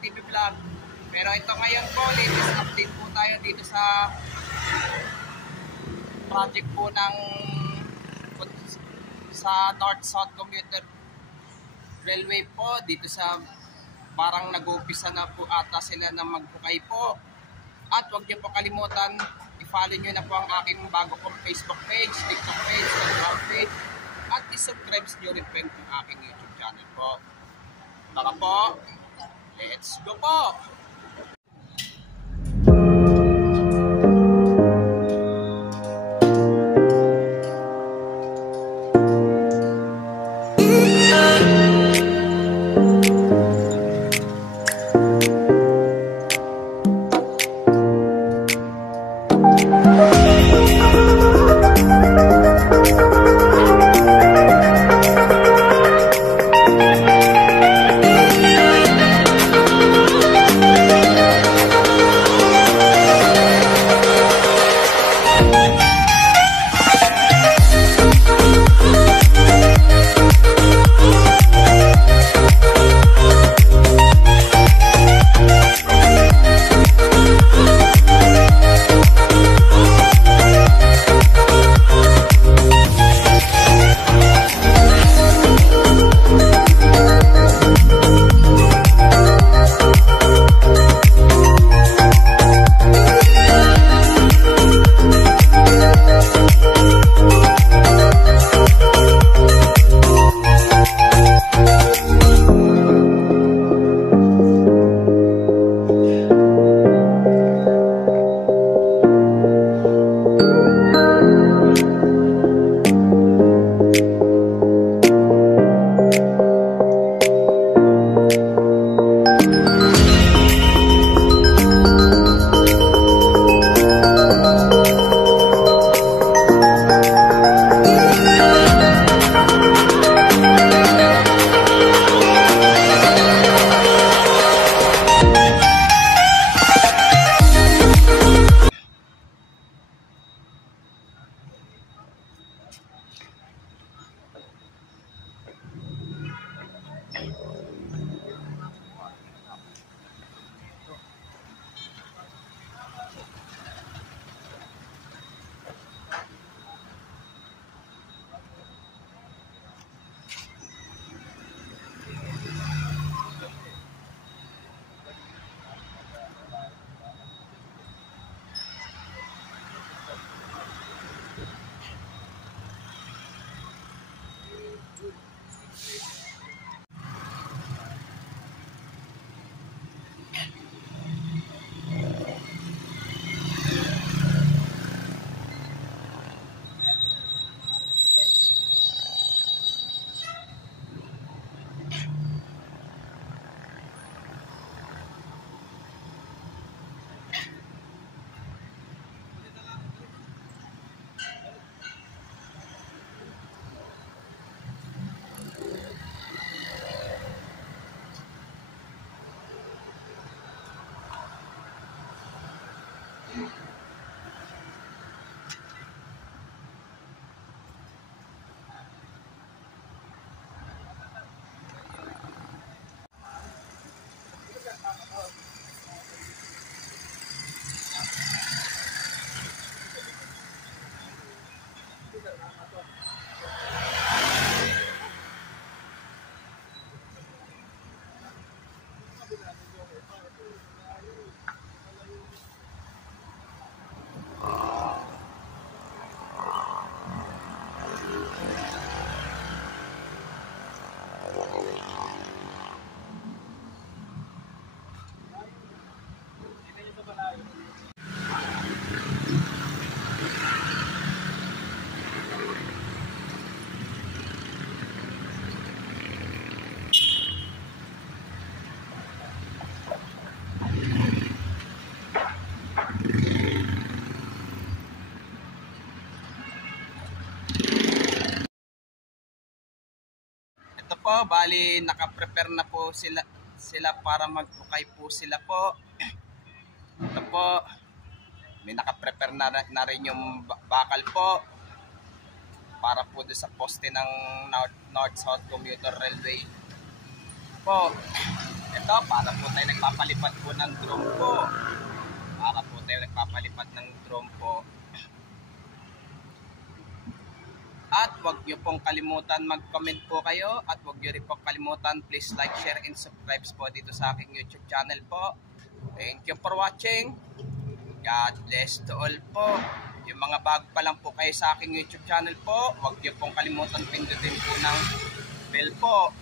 TV Vlog. Pero ito ngayon po, latest update po tayo dito sa project po ng sa North-South Commuter Railway po. Dito sa parang nag-uumpisa na po ata sila na magbukay po. At huwag niyo po kalimutan, i-follow niyo na po ang aking bago kong Facebook page, TikTok page, Instagram page, at i-subscribe niyo rin po yung aking YouTube channel po. Baka po, let's go po! Ito po, bali naka-prepare na po sila para magbukay po sila po. Ito po, may naka-prepare na rin yung bakal po para po doon sa poste ng North-South Commuter Railway po. Ito, para po tayo nagpapalipad po ng drone po. Para po tayo nagpapalipad ng drone po. At huwag nyo pong kalimutan mag-comment po kayo. At huwag nyo rin pong kalimutan, please like, share, and subscribe po dito sa aking YouTube channel po. Thank you for watching. God bless to all po. Yung mga bago pa lang po kayo sa aking YouTube channel po, huwag nyo pong kalimutan pindutin po ng bell po